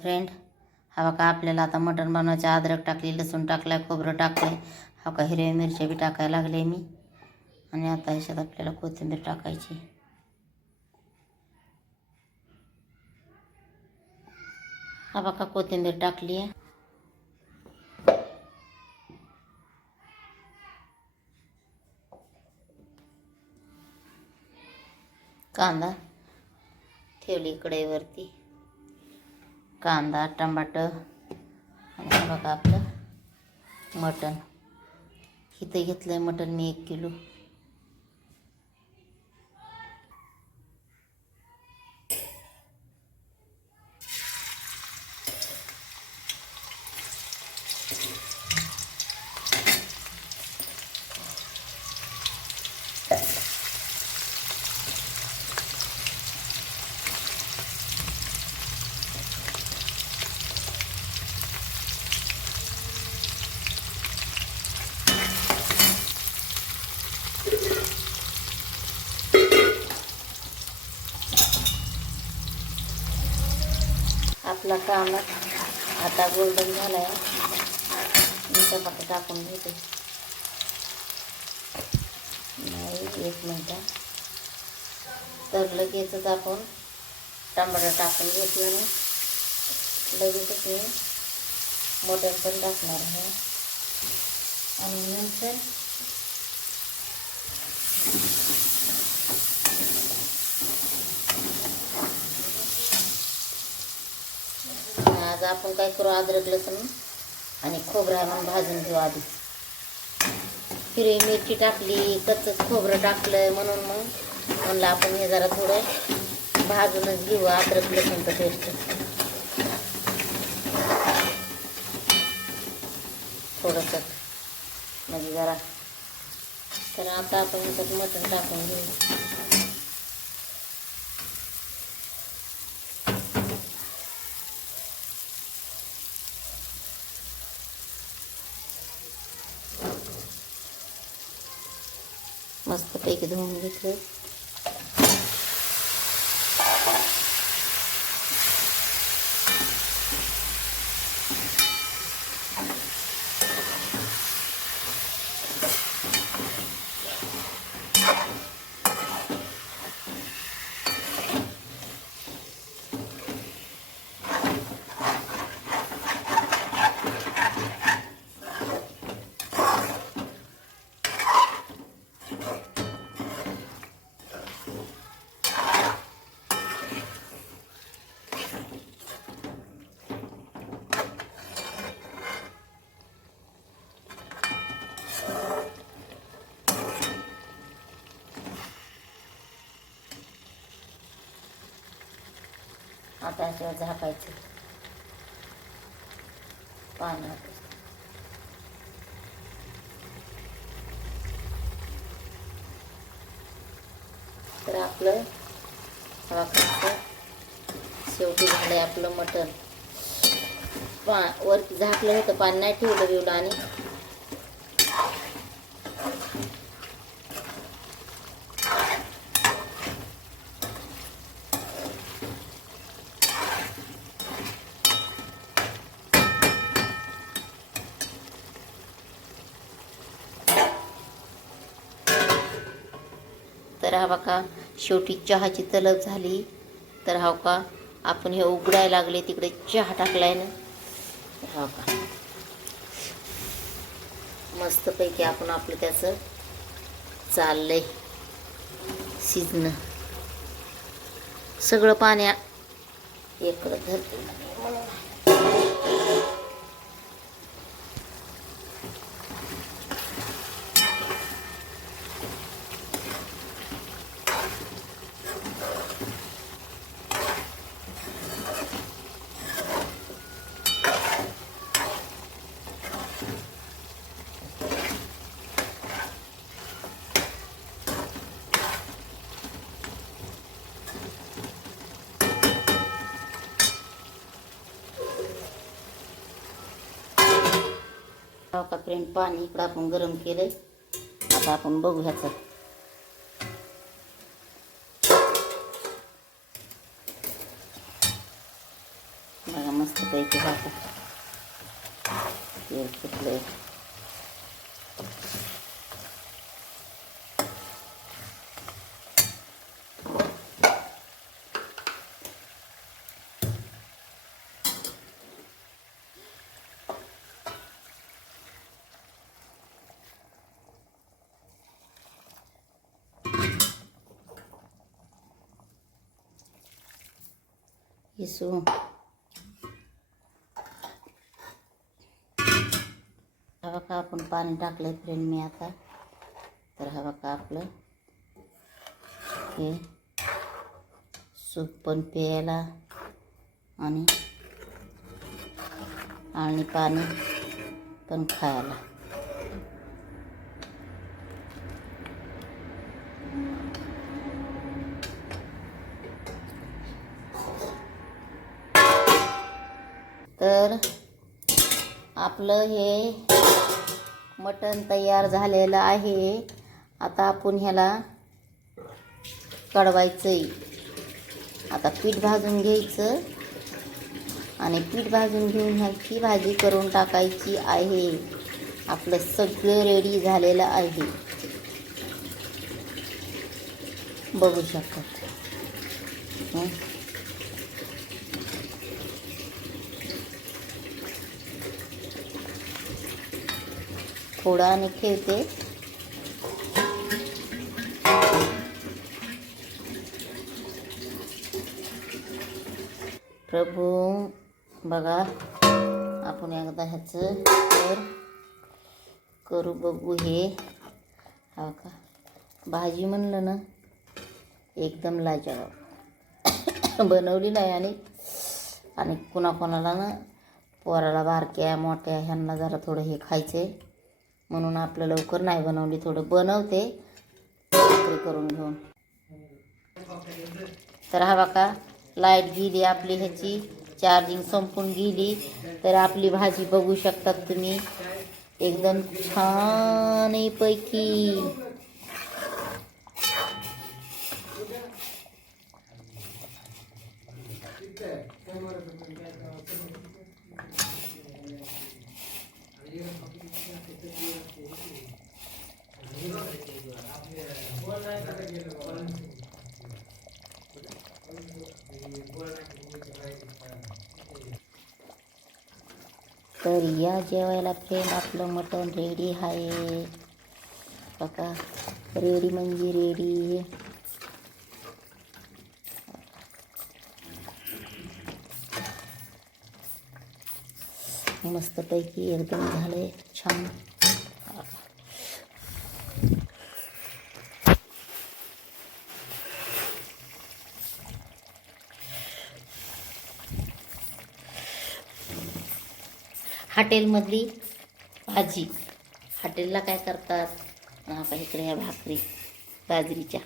Friend हवा का आपल्याला आता मटण बनवायचं अद्रक टाकली लसूण टाकलाय खोबरं टाकलं हा का हिरव्या मिरच्या बी टाकायला लागले मी. आणि आता ह्याच्यात आपल्याला कोथिंबीर टाकायची. हा बघा कोथिंबीर टाकली आहे. कांदा ठेवली कढईवरती. कांदा टमाटर आणि बघा आपलं मटण. इथं घेतलं आहे मटण मी एक किलो. आपला कांदा. आता गोल्डन झाला आहे मी चपाती टाकून घेते. नाही एक मिनटं. तर लगेचच आपण टमाटर टाकून घेतलं ना लगेचच मी मटण पण टाकणार आहे. आणि नंतर आज आपण काय करू? अद्रक लसूण आणि खोबरं आहे म्हणून भाजून घेऊ आधी. हिरवी मिरची टाकली कच्चंच खोबरं टाकलं म्हणून मग म्हणलं आपण हे जरा थोडं भाजूनच घेऊ अद्रक लसूणचं पेस्ट थोडंसं. म्हणजे जरा. तर आता आपण त्यात मटण टाकून घेऊ. मस्तपैकी धुवून घेतलं. आता याच्यावर झाकायचं पाण्यात. तर आपलं शेवटी कसं शेवटी झालंय आपलं मटण. पा वर झाकलं होतं पाणी नाही ठेवलं बिवलं आणि तर हा का शेवटी चहाची तलब झाली. तर हा का आपण हे उघडायला लागले तिकडे चहा टाकलाय ना. हा का मस्तपैकी आपण आपलं त्याचं चाललंय. शिजणं. सगळं पाण्या इकडं धरतो. हो का फ्रेंड पाणी इकडं आपण गरम केलंय. आता आपण बघू ह्याचं. बघा मस्त पैकी भाकर तेल सुटलंय इसू हवा का आपण पाणी टाकलंय फ्रेंड मी आता? तर हवा का आपलं? हे. सूप पण प्यायला आणि आणि पाणी पण खायला तर आपलं हे मटण तयार झालेलं आहे. आता आपण ह्याला कढवायचं आहे आता पीठ भाजून घ्यायचं आणि पीठ भाजून घेऊन ह्याची भाजी करून टाकायची आहे. आपलं सगळं रेडी झालेलं आहे. बघू शकतात थोडा आणि ठेवते प्रभू बघा आपण एकदा ह्याचं तर करू बघू हे. हा का? भाजी म्हणलं ना एकदम लाजवाब. बनवली नाही आणि आणि कुणाकोणाला ना पोराला बारक्या मोठ्या ह्यांना जरा थोडं हे खायचं आहे म्हणून आपलं लवकर नाही बनवली थोडं बनवते. करून घेऊन. तर हा का लाइट गेली आपली ह्याची. चार्जिंग संपून गेली. तर आपली भाजी बघू शकतात तुम्ही. एकदम छान पैकी. तर या जेवायला फ्रेंड आपलं मटण रेडी आहे. बघा रेडी म्हणजे रेडी मस्तपैकी एकदम झाले छान. हॉटेलमधली भाजी. हॉटेलला काय करतात? इकडे ह्या भाकरी बाजरीच्या.